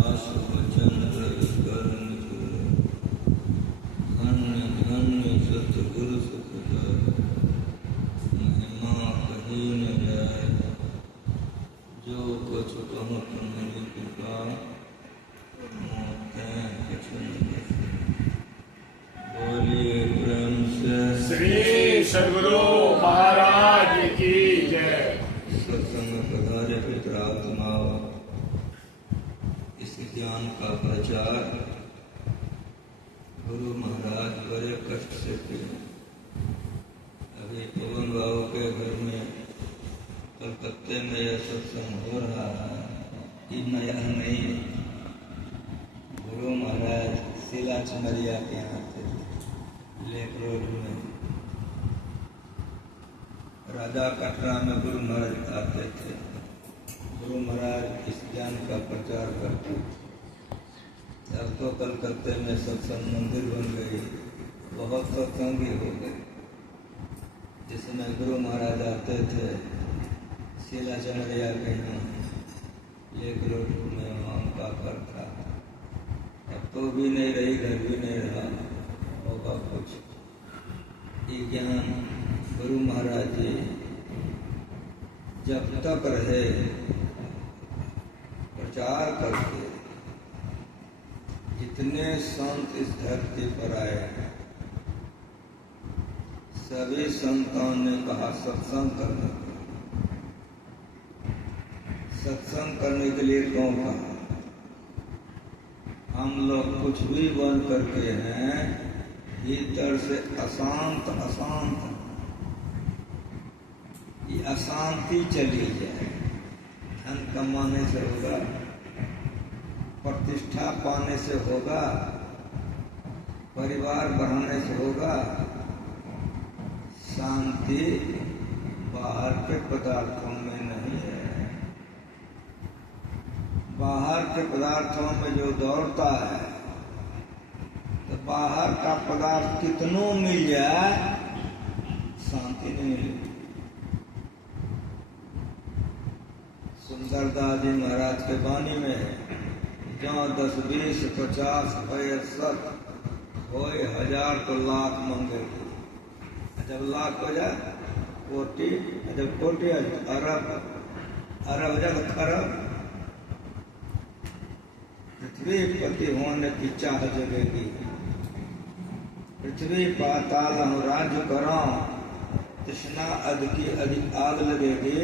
व्यास वचन कर्ण धन्य धन्य सतगुरु सुखदाय महिमा कही न जाय जो कुछ कहूँ तुम्हारी कृपा मोते कुछ न बोलिए प्रेम से श्री सद्गुरु महाराज की जय। सत्संग पधारे पितरात्माओं, इस ज्ञान का प्रचार गुरु महाराज बड़े कष्ट से किए। अभी पवन बाबू के घर में कलकत्ते में यह सत्संग हो रहा है, ये नया नहीं। गुरु महाराज शिला चमरिया के यहाँ थे, लेक रोड में राजा कटरा में गुरु महाराज आते थे। गुरु महाराज इस ज्ञान का प्रचार करते थे। अब तो कलकत्ते में सत्संग मंदिर बन गई, बहुत सत्संगी हो गए, जिसमें गुरु महाराज आते थे। शीला चमरिया के यहाँ लेक रोड में वहाँ का घर था। अब तो भी नहीं रही, घर भी नहीं रहा, होगा कुछ। ये ज्ञान गुरु महाराज जी जब तक रहे प्रचार करते। जितने संत इस धरती पर आए, सभी संतों ने कहा सत्संग करने को। सत्संग करने के लिए कौन कहा? हम लोग कुछ भी बन करके हैं, भीतर से अशांत अशांत, ये अशांति चली जाए। धन कमाने से होगा, प्रतिष्ठा पाने से होगा, परिवार बढ़ाने से होगा। शांति बाहर के पदार्थों में नहीं है। बाहर के पदार्थों में जो दौड़ता है, तो बाहर का पदार्थ कितनों मिल जाए, शांति नहीं मिलेगी। सुंदरदास जी महाराज के वाणी में है, जहाँ 10, 20, 50, 65 होए 1000 तो लाख मांगे। जब लाख हो जाए कोटि, जब कोटि हो जाए अरब, अरब हो जाए तो खरब। पृथ्वी पति होने की चाह जगेगी, पृथ्वी पाताल हम राज्य करो, तृष्णा अध की अधिक आग लगेगी।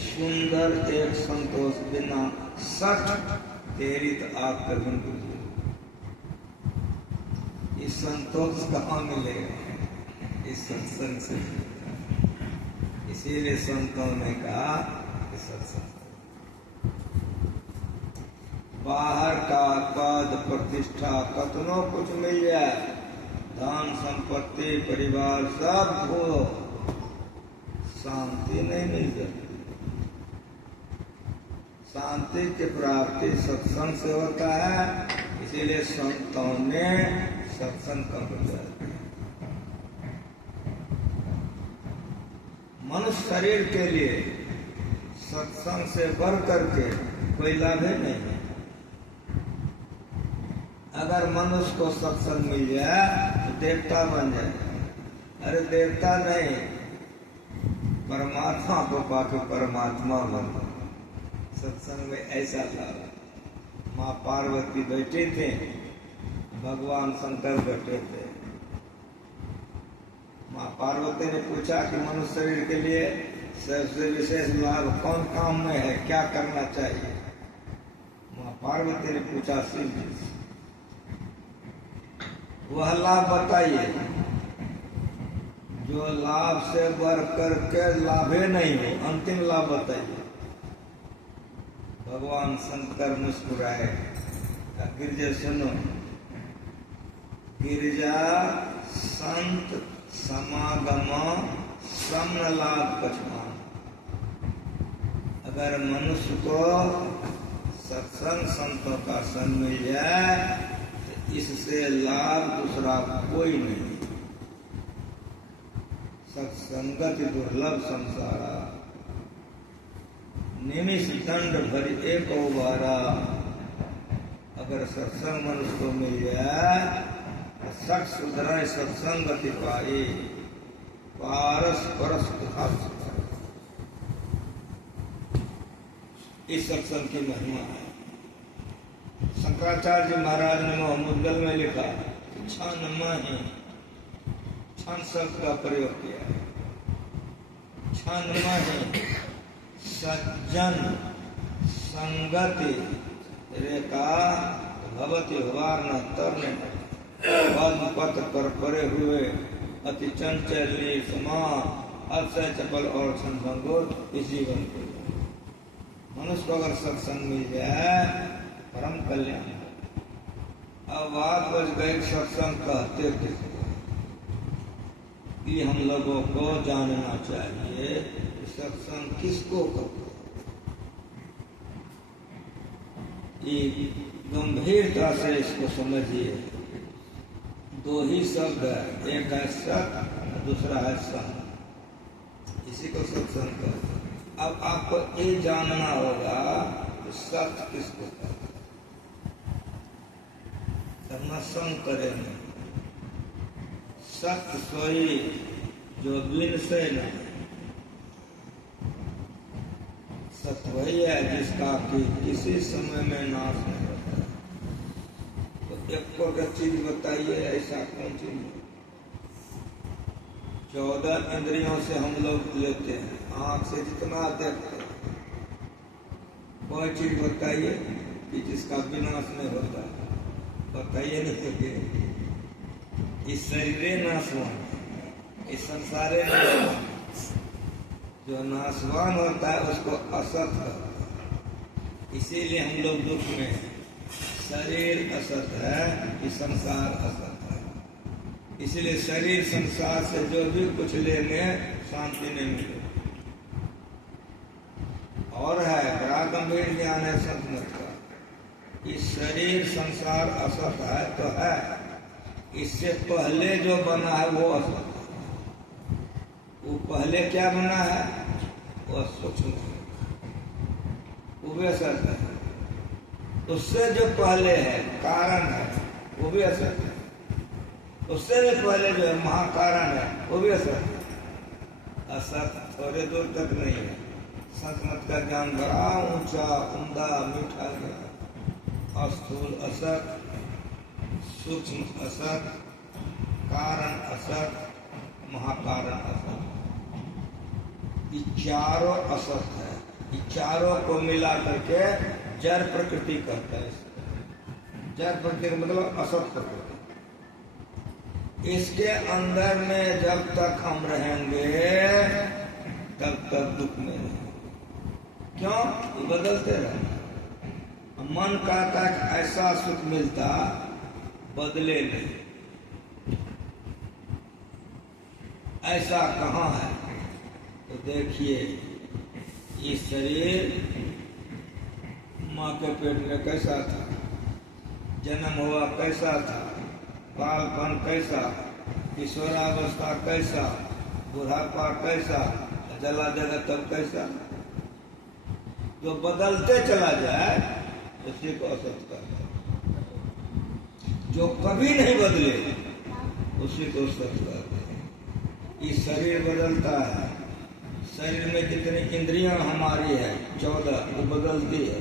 सुंदर एक संतोष बिना सठ तेरी तो आग कभी बुझे। ये संतोष कहाँ मिलेगा? इस सत्संग से। इसीलिए संतों ने कहा कि सत्संग। बाहर का पद प्रतिष्ठा कतनों कुछ मिल जाए, धन संपत्ति परिवार सब हो, शांति नहीं मिल जाती। शांति की प्राप्ति सत्संग से होता है। इसीलिए संतों ने सत्संग का प्रचार किया। मनुष्य शरीर के लिए सत्संग से बढ़ करके कोई लाभ है नहीं। अगर मनुष्य को सत्संग मिल जाए तो देवता बन जाए। अरे देवता नहीं, परमात्मा को पाके परमात्मा बन। सत्संग में ऐसा था। माँ पार्वती बैठे थे, भगवान शंकर बैठे थे। माँ पार्वती ने पूछा कि मनुष्य शरीर के लिए सबसे विशेष लाभ कौन काम में है, क्या करना चाहिए? माँ पार्वती ने पूछा शिव जी से, वह लाभ बताइए जो लाभ से बढ़ करके लाभे नहीं हो, अंतिम लाभ बताइए। भगवान शंकर मुस्कुराए, गिरजा सुनो, गिरजा संत समागम श्रम लाभ पछमान। अगर मनुष्य को सत्संग संतों का संग मिल जाए तो इससे लाभ दूसरा कोई नहीं। सत्संगति दुर्लभ संसारा, निमिष दंड भरी एक बारा। अगर सत्संग मनुष्य को मिल जाए तो सख सुधराए सत्संग गति पाए पारस परस इस सत्संग की महिमा है। शंकराचार्य जी महाराज ने मुद्गल में लिखा छान माही छान शब्द का प्रयोग किया। छान माही सज्जन संगति रेखा भवती वार्ण तरने पद्म पत्र पर पड़े हुए अति चंचल समा अक्षय चपल और संसंगो इस जीवन को मनुष्य को अगर सत्संग मिल जाए परम कल्याण। अब बात बच गई सत्संग कहते थे कि हम लोगों को जानना चाहिए कि सत्संग किसको कहते हैं। गंभीरता से इसको समझिए। दो ही शब्द है, एक है सत दूसरा है संग। इसी को सत्संग कहते हैं। अब आपको ये जानना होगा कि सत्य किसको कहते हैं। तब संग करेंगे। सत्य सोई जो बिन से नहीं। सत्य वही है जिसका कि किसी समय में नाश नहीं होता। तो एक को चीज बताइए ऐसा कौन चीज। 14 इंद्रियों से हम लोग लेते हैं, आंख से जितना देखते हैं, कोई चीज बताइए कि जिसका विनाश नहीं होता। बताइए नहीं सकते। इस शरीर नाशवान, इस संसारे नाशवान। जो नाशवान होता है उसको असत कहते हैं। इसीलिए हम लोग दुख में। शरीर असत है कि संसार असत है। इसलिए शरीर संसार से जो भी कुछ लेंगे शांति नहीं मिलेगी। और है बड़ा गंभीर ज्ञान है संत का। इस शरीर संसार असत है तो है, इससे पहले जो बना है वो असत है। वो पहले क्या बना है वो सूक्ष्म है, वो भी असत है। उससे जो पहले है कारण है वो भी असत है। उससे भी पहले जो है महाकारण है वो भी असत है। असत थोड़े दूर तक नहीं है। संत मत का ज्ञान बड़ा ऊंचा उमदा मीठा ज्ञान। स्थूल असत, सूक्ष्म असत, कारण असत, महाकारण असत। ये चारों असत है। ये चारों को मिला करके जड़ प्रकृति कहता है। जड़ प्रकृति मतलब असत प्रकृति। इसके अंदर में जब तक हम रहेंगे तब तक दुख में रहेंगे। क्यों? ये बदलते रहे। मन कहता है ऐसा सुख मिलता बदले नहीं। ऐसा कहाँ है? तो देखिए ये शरीर माँ के पेट में कैसा था, जन्म हुआ कैसा था, बालपन कैसा, किशोरावस्था कैसा, बुढ़ापा कैसा, जला देगा तब कैसा। जो बदलते चला जाए उसी को असत कहते हैं। जो कभी नहीं बदले उसी को सत कहते हैं। ये शरीर बदलता है। शरीर में जितनी इंद्रियां हमारी है 14 वो बदलती है।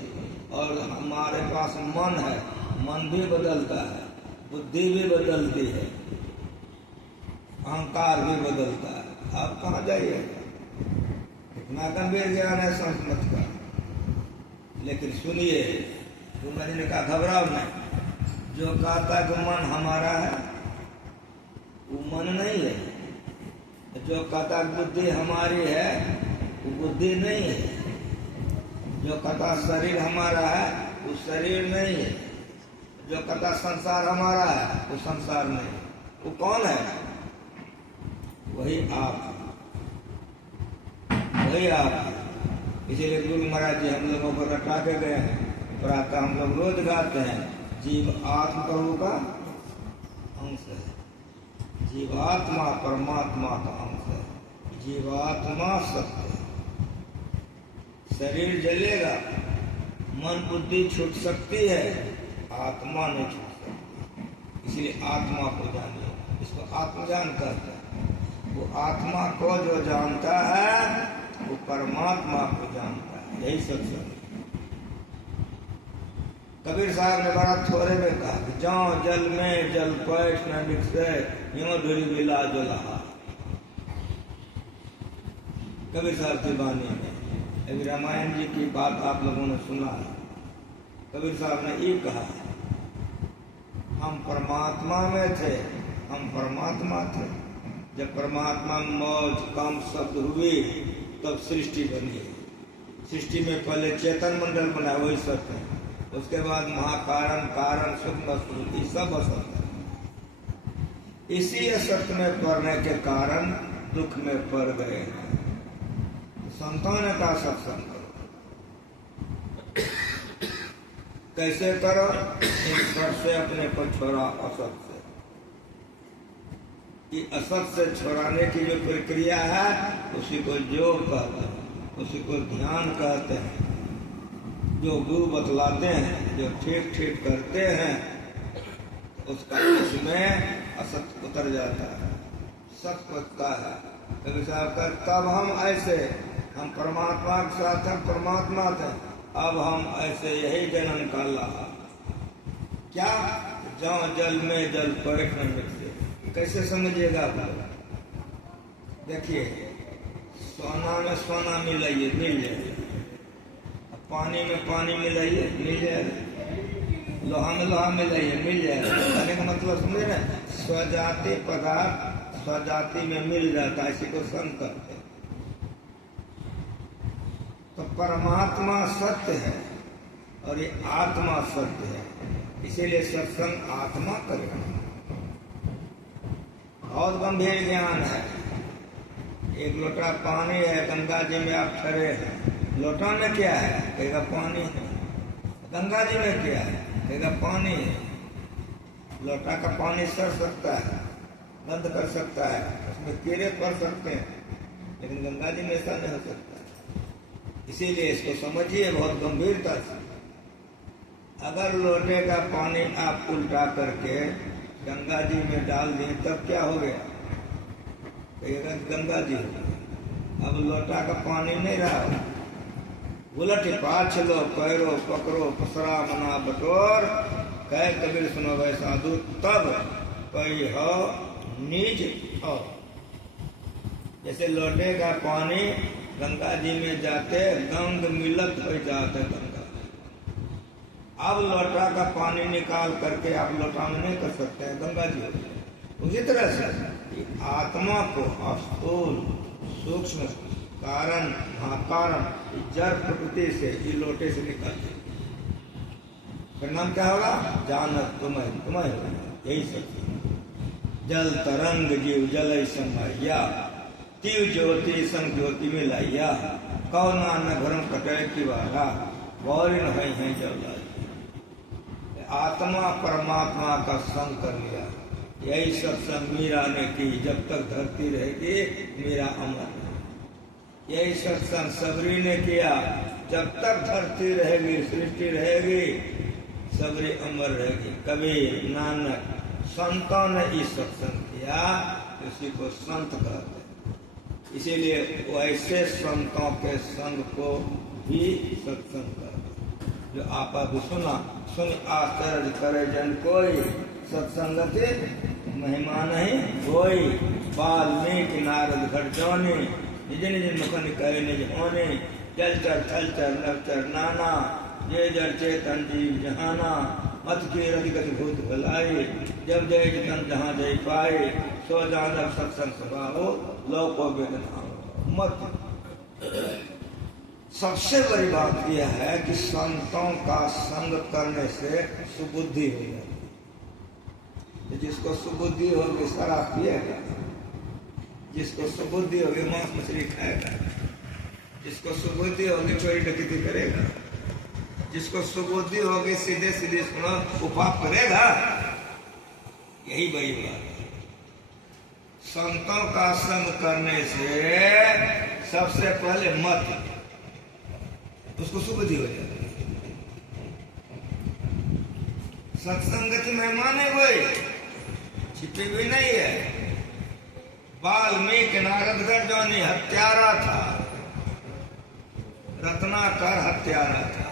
और हमारे पास मन है, मन भी बदलता है, बुद्धि भी बदलती है, अहंकार भी बदलता है। आप कहाँ जाइए? इतना गंभीर ज्ञान है संस्मृत का। लेकिन सुनिए, तो मैंने कहा घबराओ नहीं। जो कहता है कि मन हमारा है वो मन नहीं है। जो कहता बुद्धि हमारी है वो बुद्धि नहीं है। जो कहता शरीर हमारा है वो शरीर नहीं है। जो कहता संसार हमारा है वो संसार नहीं है। वो कौन है? वही आप, वही आप। इसीलिए गुरु महाराज जी हम लोगों को रटा के गए हैं। प्रातः हम लोग रोज गाते हैं, जीव आत्म प्रभु का अंश है। जीवात्मा परमात्मा का अंश है। जीवात्मा सत्य है। शरीर जलेगा, मन बुद्धि छूट सकती है, आत्मा नहीं छूट सकती। इसलिए आत्मा को जानिए, इसको आत्मज्ञान कहते हैं। वो आत्मा को जो जानता है वो परमात्मा को जानता है। यही सत्संग। कबीर साहब ने बड़ा थोड़े में कहा कि जौ जल में जल पैठ न निकसे यूं ढूरी मिला जो लहा। कबीर साहब की वाणी में अभी रामायण जी की बात आप लोगों ने सुना है। कबीर साहब ने ये कहा, हम परमात्मा में थे, हम परमात्मा थे। जब परमात्मा में मौज काम शब्द हुए तब सृष्टि बनी। सृष्टि में पहले चेतन मंडल बना, वही सत्य है। उसके बाद महाकारण, कारण, सूक्ष्म स्वरूप, ये सब असत्य है। इसी असत्य में पड़ने के कारण दुख में पड़ गए। संतों ने कहा सत्संग करो। कैसे करो? इन पर से अपने को छोड़ा असत से। कि असत से छोड़ाने की जो प्रक्रिया है उसी को योग कहते हैं, उसी को ध्यान कहते हैं। जो गुरु बतलाते हैं, जो ठीक ठीक करते हैं, उसका उसमें असत उतर जाता है, सत्य उठता है। कभी साहब कर तब हम ऐसे, हम परमात्मा के साथ हम परमात्मा थे, अब हम ऐसे यही जन्म का लाहा। क्या? जौ जल में जल पैठ न मिलते। कैसे समझिएगा आप लोग? देखिए, सोना में सोना मिलाइए, मिल जाएगा। पानी में पानी मिलाइए, मिल जाएगा। लोहा में लोहा मिलाइए, मिल जाएगा। कहने का मतलब समझे ना, स्वजाति पदार्थ स्वजाति में मिल जाता है, इसी को संत कहते हैं। तो परमात्मा सत्य है और ये आत्मा सत्य है। इसीलिए सत्संग आत्मा करेगा। बहुत गंभीर ज्ञान है। एक लोटा पानी है, गंगा जी में आप ठहरे हैं, लोटा में क्या है? कहेगा पानी है। गंगा जी में क्या है? कहेगा पानी है। लोटा का पानी सड़ सकता है, बंद कर सकता है, उसमें कीड़े पड़ सकते हैं, लेकिन गंगा जी में ऐसा नहीं हो सकता। इसीलिए इसको समझिए बहुत गंभीरता से। अगर लोटे का पानी आप उल्टा करके गंगा जी में डाल दें तब क्या हो गया? कहेगा गंगा जी हो गया। अब लोटा का पानी नहीं रहा। उलट पाछ लो, पैरो पकड़ो, पसरा मना बटोर, कह कबीर सुनो भाई साधु, तब कही हो निज हो। जैसे लोटे का पानी गंगा जी में जाते गंग मिलत हो जाते गंगा। अब लोटा का पानी निकाल करके आप लोटा में नहीं कर सकते हैं, गंगा जी हो गए। उसी तरह से आत्मा को स्थूल सूक्ष्म कारण महाकारण जड़ प्रकृति से ये लोटे से निकालते। फिर नाम क्या होगा? जानत तुम्हें तुम्हें होगा। यही सब जल तरंग जीव जल समया, तीव ज्योति संग ज्योति में लाइया, कौना न घरम कटे की वारा, गौरी न है जब लाई। आत्मा परमात्मा का संग कर लिया। यही सत्संग मीरा ने की। जब तक धरती रहेगी मीरा अमर। यही सत्संग सबरी ने किया। जब तक धरती रहेगी, सृष्टि रहेगी, सबरी अमर रहेगी। कबीर, नानक, संतों ने इस सत्संग किया, इसी को संत कहते हैं। इसीलिए वैसे संतों के संग को भी सत्संग कहते हैं। जो आप अभी सुना, सुन आश्चर्य करे जन कोई, सत्संगति महिमा नहीं कोई। वाल्मीकि नारद घट जाने, निज निज मुखन कहे निज होने, जल चर थल चर नव चर नाना, ये जड़ चेतन जीव जहाना, मत की रति गति भूत भलाई, जब जय जतन जहाँ जय पाए, सो जानक सत्संग सभा हो, लोको वेदना मत। सबसे बड़ी बात यह है कि संतों का संग करने से सुबुद्धि हो जाती है। जिसको सुबुद्धि होगी शराब पिएगा, जिसको सुबुद्धि होगी मांस मछली खाएगा, जिसको सुबुद्धि होगी चोरी डकैती करेगा, जिसको सुबुद्धि होगी सीधे सीधे सुनो उपाप करेगा। यही बड़ी बात है। संतों का संग करने से सबसे पहले मत, उसको सुबुद्धि हो जाती है। सत्संगत में माने कोई छिपी भी नहीं है। वाल्मीकि नारदगढ़ जो नहीं हत्यारा था, रत्नाकर हत्यारा था,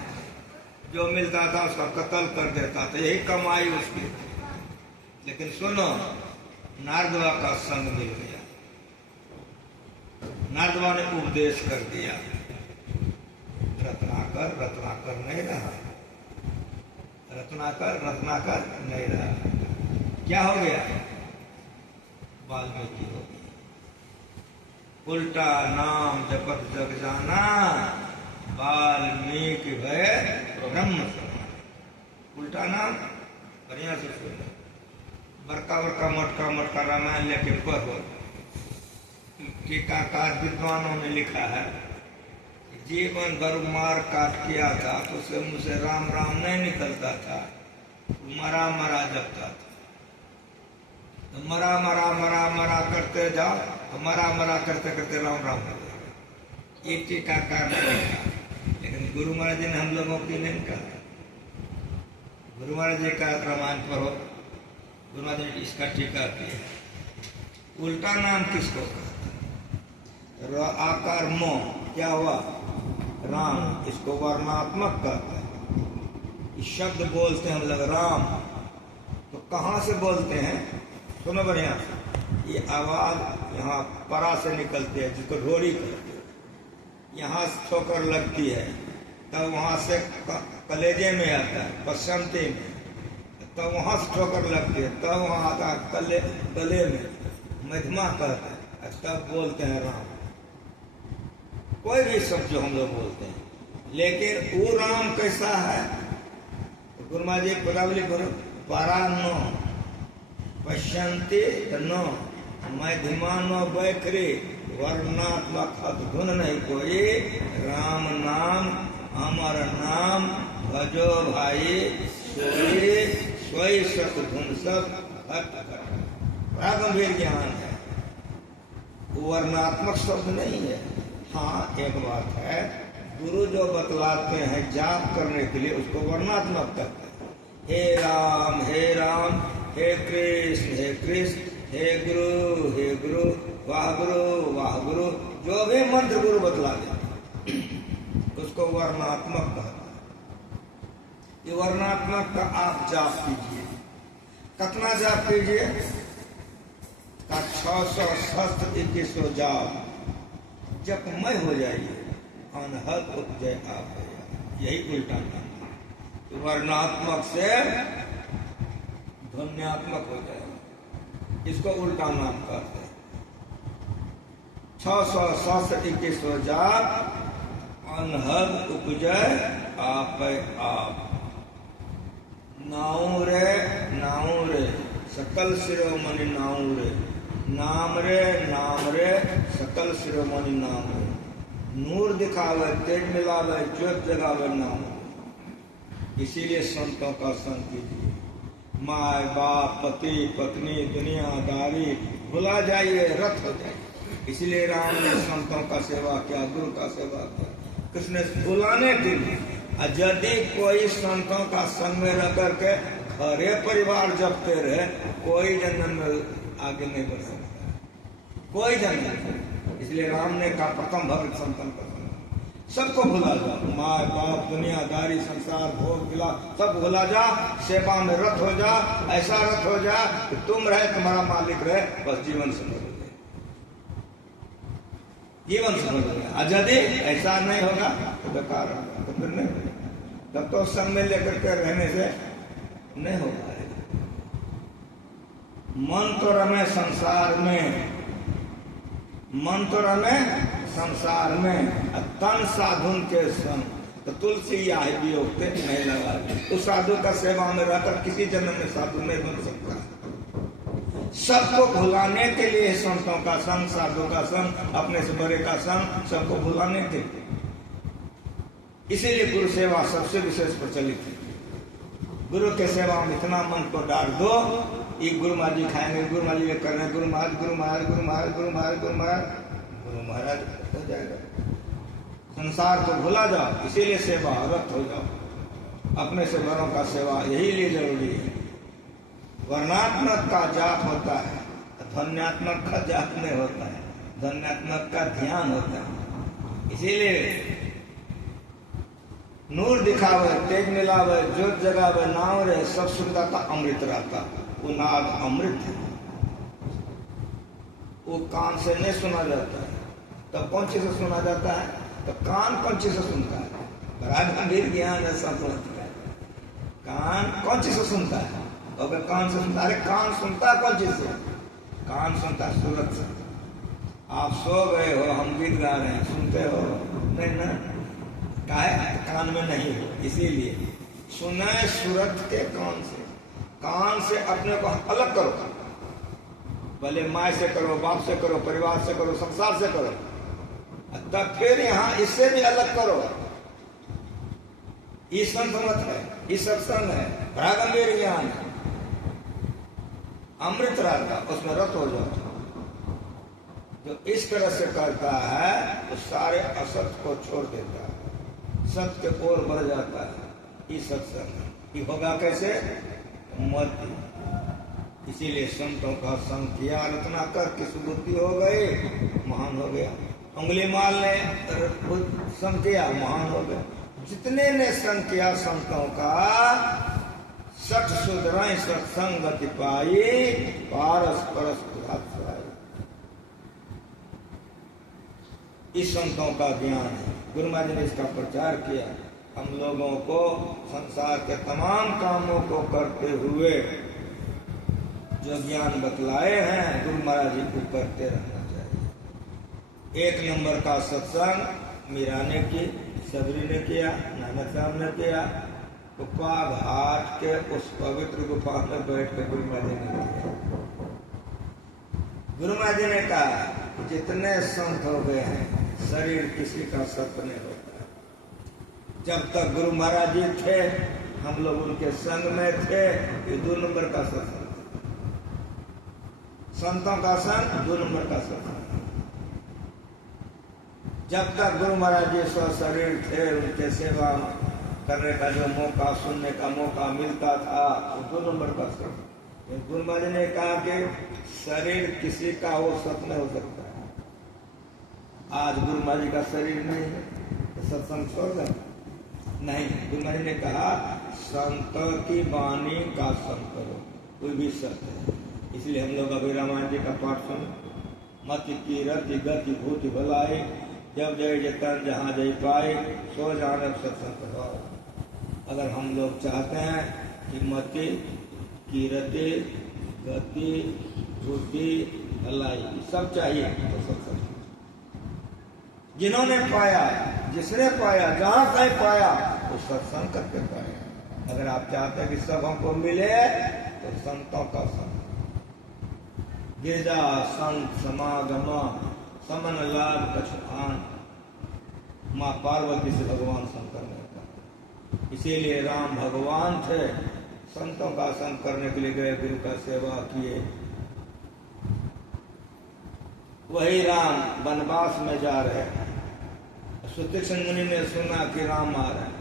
जो मिलता था उसका कत्ल कर देता था, यही कमाई उसकी। लेकिन सुनो, नारदवा का संग मिल गया, नारदवा ने उपदेश कर दिया, रत्नाकर नहीं रहा, रत्नाकर नहीं रहा। क्या हो गया? वाल्मीकि हो गया। उल्टा नाम जपत जग जाना, वाल्मीकि भय ब्रह्म समान। उल्टा नाम बढ़िया से सुनो, बड़का मटका रामायण लेके पढ़ो। टीकाकार विद्वानों ने लिखा है, जीवन भर मार काट किया था तो उसके मुंह से राम राम नहीं निकलता था, मरा जपता था। तो मरा करते जाओ, तो मरा करते राम राम हो गया। ये टीकाकार ने लिखा, लेकिन गुरु महाराज जी ने हम लोगों की नहीं कहा। गुरु महाराज जी का रामायण पढ़ो, गुरु महाराज जी ने इसका टीका किया। उल्टा नाम किसको कहता? आकार मो क्या हुआ? राम। इसको वर्णात्मक कहते हैं। इस शब्द बोलते हैं हम लोग राम, तो कहाँ से बोलते हैं? सुनो बढ़िया, ये आवाज यहाँ परा से निकलती है, जिसको ढोरी कहते हैं। यहाँ से ठोकर लगती है, तब वहां से कलेजे में आता है, पश्चिमती में, तब वहां से ठोकर लगती है, तब वहां आता है गले में, मध्यमा कहते हैं, तब बोलते हैं राम। कोई भी शब्द जो हम लोग बोलते हैं, लेकिन वो राम कैसा है? गुरु महाराज जी पदावली करो, परा नो पश्यंती नो, मध्यमा नो बैखरी, वर्णात्मक धुन नहीं कोई। राम नाम अमर नाम, भजो भाई सोई सत धुन सब घट घट। बड़ा गंभीर ज्ञान है, वर्णात्मक शब्द नहीं है। हाँ, एक बात है, गुरु जो बतलाते हैं जाप करने के लिए, उसको वर्णात्मक कहते हैं। हे राम, हे कृष्ण, हे गुरु, वाह गुरु, जो भी मंत्र गुरु बतला दे उसको वर्णात्मक कहते हैं। ये वर्णात्मक का आप जाप कीजिए। कितना जाप कीजिए? का 600 सहस्त्र 2100 जाप जपमय हो जाइए, अनहद उपजय आप है। यही उल्टा नाम, वर्णात्मक से ध्वन्यात्मक हो जाए, इसको उल्टा नाम कहते हैं। 600 सहस्त्र 2100 जाप, अनहद उपजय आप है आप। नाऊ रे सकल शिरोमणि नाऊ रे, नाम रे सकल शिरोमणि नाम रे। नूर दिखावे, तेज मिलावे, ज्योत जगावे नाम। इसीलिए संतों का संग कीजिए। माँ बाप, पति पत्नी, दुनियादारी भुला जाइए, रथ हो जाइए। इसलिए राम ने संतों का सेवा किया, गुरु का सेवा किया, कृष्ण भुलाने के लिए। यदि कोई संतों का संग में रह करके घरे परिवार जपते रहे, कोई जन्म में आगे नहीं बढ़ सकता, कोई जन्म। इसलिए राम ने कहा प्रथम भक्त संतन का संग। सबको भुला जाओ, माँ बाप, दुनियादारी, संसार, भोग विला सब भुला जा, सेवा में रत हो जा। ऐसा रत हो जा कि तुम रहे, तुम्हारा मालिक रहे, बस जीवन समझ हो जाए, जीवन समझ हो जाए। यदि ऐसा नहीं होगा तो बेकार होगा, तो फिर नहीं होगा। तब तो संग में लेकर के रहने से नहीं हो पाएगा। मन तो रमे संसार में, मन तो रमे संसार में, तन साधुन के संग। तो तुलसी या वियोग नहीं लगा। तो साधु का सेवा में रहकर किसी जन्म में साधु नहीं बन सकता। सबको भुलाने के लिए संतों का संग, साधु का संग, अपने से बड़े का संग, सबको भुलाने के लिए। इसीलिए गुरु सेवा सबसे विशेष प्रचलित है। गुरु के सेवा में इतना मन को डाल दो, ये गुरु महाराज जी खाएंगे, गुरु महाराज जी कर रहे हैं, गुरु महाराज गुरु महाराज गुरु महाराज गुरु महाराज गुरु महाराज गुरु महाराज हो जाएगा। संसार को भुला जाओ, इसीलिए सेवा रत हो जाओ। अपने से बड़ों का सेवा यही लिए जरूरी है। वर्णात्मक का जाप होता है, ध्वन्यात्मक का जाप नहीं होता है, ध्वन्यात्मक का ध्यान होता है। इसीलिए नूर दिखावे, तेज मिलावे, ज्योत जगावे, नाम रे सब सुनदाता अमृत रहता। वो नाद अमृत है, वो कान से नहीं सुना जाता है। तब कौन चीज से सुना जाता है? तो कान कौन चीज से सुनता है? बड़ा गंभीर ज्ञान है संस्कृत का। कान कौन चीज से सुनता है? अगर कान से सुनता, अरे कान सुनता है कौन चीज से? कान सुनता है सूरत से। आप सो गए हो, हम गीत गा रहे हैं, सुनते हो? नहीं ना, काहे? कान में नहीं हो। इसीलिए सुने सूरत के कान से। कान से अपने को अलग करो, भले माँ से करो, बाप से करो, परिवार से करो, संसार से करो, तब फिर यहाँ इससे भी अलग करो। ये संत मत है, ये सत्संग है, बड़ा गंभीर ज्ञान है, अमृत राग का, उसमें रत हो जाओ। जो इस तरह से करता है वो सारे असत को छोड़ देता है, सत्य की ओर बढ़ जाता है। ये सत्संग है। ये होगा कैसे? मत। इसीलिए संतों का संग किया, रत्ना कर किस बुद्धि हो गई, महान हो गया। उंगली माल ने संग किया, महान हो गया। जितने ने संग किया संतों का, सठ सुधराई सत्संग गति पाई, पारस परस पुराई। इस संतों का ज्ञान है। गुरु महाराज ने इसका प्रचार किया। हम लोगों को संसार के तमाम कामों को करते हुए जो ज्ञान बतलाए हैं, गुरु महाराज जी को करते रहना चाहिए। एक नंबर का सत्संग मीरा ने की, सबरी ने किया, नानक साहब ने किया। गुफा घाट के उस पवित्र गुफा में बैठ कर गुरु महाराज ने किया। गुरु महाराज ने कहा जितने संत हो गए हैं, शरीर किसी का सपने होता है। जब तक गुरु महाराज जी थे, हम लोग उनके संग में थे। ये 2 नंबर का सत्संग, संतों का संग 2 नंबर का सत्संग। जब तक गुरु महाराज जी स्व शरीर थे, उनके सेवा करने का जो मौका, सुनने का मौका मिलता था, वो 2 नंबर का सत्संग। गुरु महाराज ने कहा कि शरीर किसी का हो सपने हो सकता है। आज गुरु महाराज जी का शरीर नहीं है तो सत्संग छोड़ दें? नहीं। गुरु महाराज ने कहा संत की वाणी का संग करो, कोई भी सत्य है। इसलिए हम लोग अभी रामायण जी का पाठ सुन, मति की रति गति भूति भलाई, जब जय जतन जहाँ जय पाए, सो जानब सत्संग करवाओ। अगर हम लोग चाहते हैं कि मति कीरति गति बुद्धि भलाई सब चाहिए, तो सत्संग। जिन्होंने पाया, जिसने पाया, जहां कहीं पाया, वो सत्संग करके पाया। अगर आप चाहते हैं कि सब हमको मिले, तो संतों का संग, गिरजा संत समागम, समन लाभ कछुआन। माँ पार्वती से भगवान शंकर ने कहा। इसीलिए राम भगवान थे, संतों का संग करने के लिए गए, गुरु का सेवा किए। वही राम वनवास में जा रहे हैं। सुतीक्ष्ण मुनि ने सुना कि राम आ रहे हैं,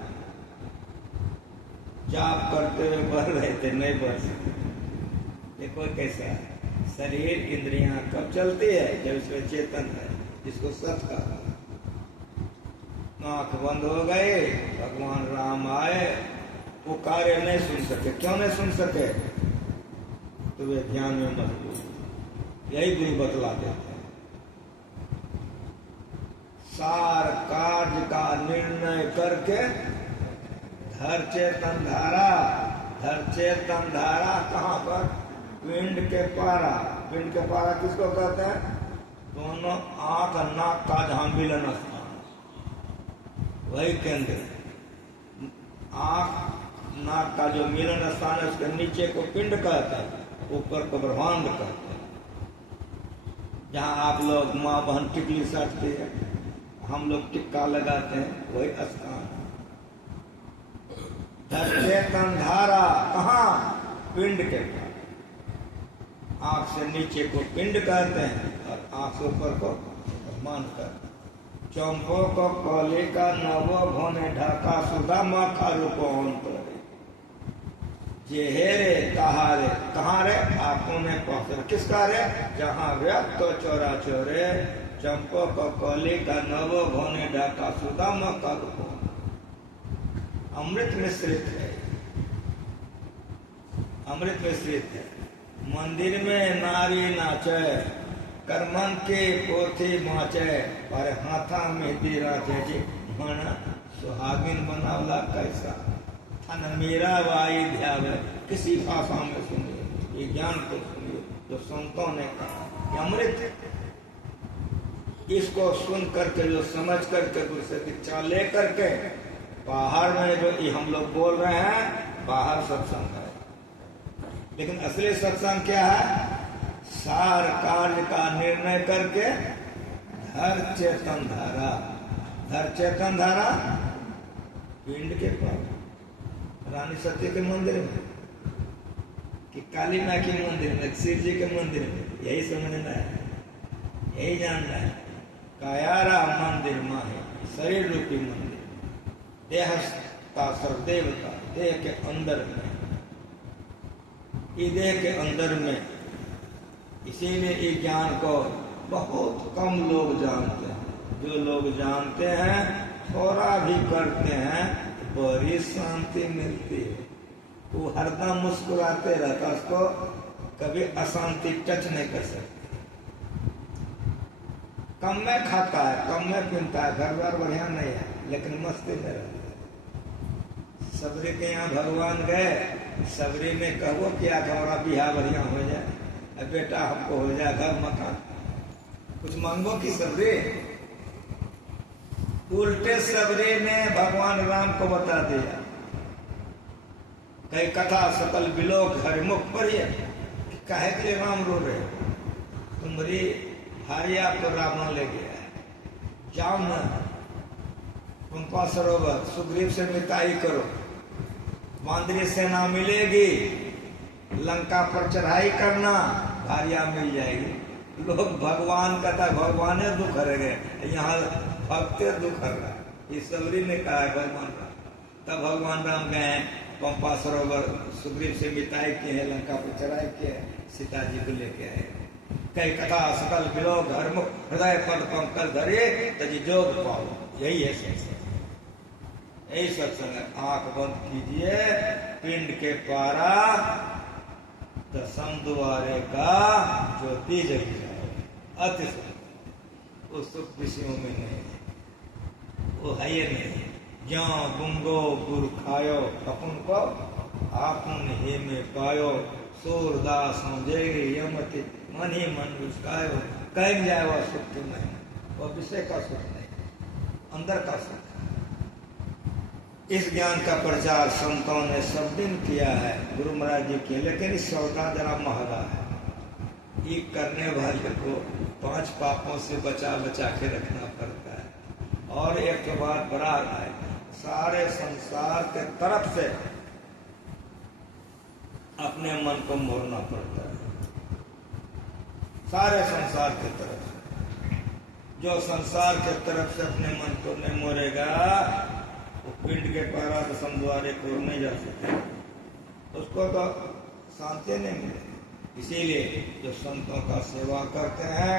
जाप करते हुए बढ़ रहे थे, नहीं बढ़ सकते। देखो कैसा है शरीर, इंद्रियां कब चलती है? जब इसमें चेतन है, जिसको सत कहा। आंख बंद हो गए, भगवान राम आए, वो कार्य नहीं सुन सके। क्यों नहीं सुन सके? तो वे ध्यान में मजबूत। यही गुरु बतला देते हैं। सार कार्य का निर्णय करके धर चेतन धारा, धर चेतन धारा कहाँ पर? पिंड के पारा। पिंड के पारा किसको कहते हैं? दोनों आंख नाक का जहां मिलन स्थान, वही केंद्र। आंख नाक का जो मिलन स्थान है, उसके नीचे को पिंड कहते हैं, ऊपर को ब्रह्मांड कहते हैं। जहाँ आप लोग माँ बहन टिकली साटती है, हम लोग टिक्का लगाते हैं, वही स्थान। चेतन धारा कहाँ? पिंड के पास। आंख से नीचे को पिंड कहते हैं और आंख से ऊपर को ब्रह्मांड कहते हैं। चंपो को कौले का नवो भोने ढाका सुधा माखा रूपोंतर। जेहेरे तहारे, कहाँ रे? आंखों में पहुंच, किसका रे? जहाँ व्यक्त चौरा चौरे, चंपो को कली का नवो भोने ढाका सुदाम का रूप, अमृत मिश्रित है, अमृत मिश्रित है। मंदिर में नारी नाचे, कर्मन के पोथी माचे, और हाथा मेहंदी राचे जी माना सुहागिन बनावला कैसा अन मेरा वाई ध्यावे। किसी भाषा में सुनिए, ये ज्ञान को सुनिए जो संतों ने कहा कि अमृत, इसको सुन करके जो समझ करके दूसरे दीक्षा ले करके बाहर में जो ये हम लोग बोल रहे हैं, बाहर सत्संग है, लेकिन असली सत्संग क्या है? सार कार्य का निर्णय करके धर चेतन धारा, धर चेतन धारा पिंड के पास रानी सत्य के मंदिर में कि काली माँ के मंदिर में, शिव जी के मंदिर में, यही समझना है, यही जानना है। कायारा मंदिर माँ है, शरीर रूपी मंदिर, देहस्ता सर्वदेवता, देह के अंदर में, ये देह के अंदर में। इसीलिए इस ज्ञान को बहुत कम लोग जानते हैं। जो लोग जानते हैं, थोड़ा भी करते हैं, बड़ी शांति मिलती है। वो हरदम मुस्कुराते रहता, उसको कभी अशांति टच नहीं कर सकती। कम में खाता है, कम में पीता है, घर बार बढ़िया नहीं है, लेकिन मस्ती में रहता है। सबरी के यहाँ भगवान गए, सबरी ने कहो क्या थोड़ा बिहार बढ़िया हो जाए, अब बेटा हमको हो जाए घर मकान, कुछ मांगो की सबरी। उल्टे सबरी ने भगवान राम को बता दिया, कई कथा सकल बिलोक हरिमुख पढ़िए, काहे के लिए राम रो रहे? तुम्हारी भार्या को रावण ले गया है, जाओ न पंपा सरोवर सुग्रीव से मिताई करो, बांदरी सेना मिलेगी, लंका पर चढ़ाई करना, भार्या मिल जाएगी। लोग भगवान का था, भगवान ने दुख हर गए, यहाँ भक्ति दुख हर रहा। ये सबरी ने कहा है भगवान राम, तब भगवान राम गए पंपा सरोवर, सुग्रीव से मिताई किए हैं, लंका पर चढ़ाई किए, सीता जी को लेके आए। कई कथा सकल विलोक हरमुख, हृदय पद पंकज धरे तजी जोग पाओ, यही है सत्संग, यही सत्संग है। आंख बंद कीजिए, पिंड के पारा दसम द्वारे का ज्योति जग जाओ। अति उस सुख विषयों में नहीं, वो है ये नहीं। ज्यो गुंगो गुरु खायो, अपन को आपन हे में पायो, सूरदास समझे यमति मन ही मन उसकायो, कहीं जाए वह सुख क्यों नहीं, वह विषय का सुख नहीं, अंदर का सुख। इस ज्ञान का प्रचार संतों ने सब दिन किया है, गुरु महाराज जी किए, लेकिन इस सौदा जरा महंगा है। ये करने वाले को 5 पापों से बचा बचा के रखना पड़ता है। और एक तो बात बड़ा है, सारे संसार के तरफ से अपने मन को मोड़ना पड़ता है, सारे संसार के तरफ से। जो संसार के तरफ से अपने मन को नहीं मोड़ेगा, वो पिंड के पारा दसम द्वारे को नहीं जा सकते, उसको तो शांति नहीं मिलेगी। इसीलिए जो संतों का सेवा करते हैं,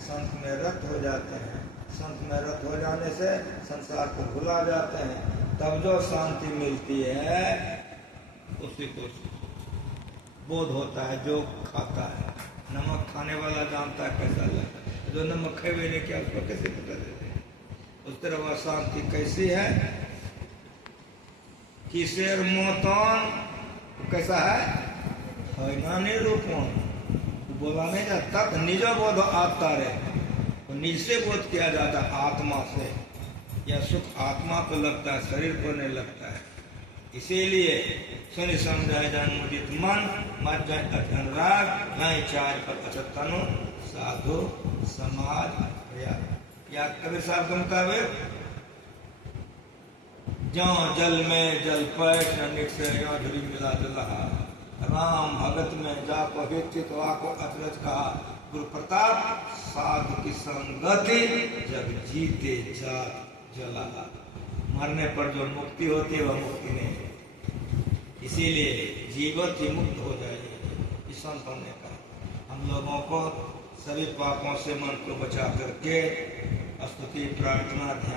संत में रत हो जाते हैं। संत में रत हो जाने से संसार को भुला जाते हैं, तब जो शांति मिलती है उसी को बोध होता है। जो खाता है, नमक खाने वाला जानता है कैसा लगता है, जो नमक खाए हुए नहीं किया उसको कैसे पता देते हैं। उस तरह वह शांति कैसी है? किसेर मोतन कैसा है? हैनानी रूपों बोला नहीं जाता, तब निजो बोध आता रहे, तो निज से बोध किया जाता आत्मा से। यह सुख आत्मा को लगता है, शरीर को नहीं लगता है। इसीलिए सुनि समझाए जन्मोदित मन, मत जाए अनुराग, नहीं चाय पर अचतनु साधु समाज या कबीर साहब के मुताबिक, जो जल में जल पैठ निक से धुरी मिला जलहा, राम भगत में जाको हित आको अचरज कहा, गुरु प्रताप साधु की संगति जब जीते जात जला। मरने पर जो मुक्ति होती है वह मुक्ति नहीं है। इसीलिए जीवित ही मुक्त हो जाएगी। इस संतों ने कहा हम लोगों को सभी पापों से मन को बचा करके स्तुति प्रार्थना ध्यान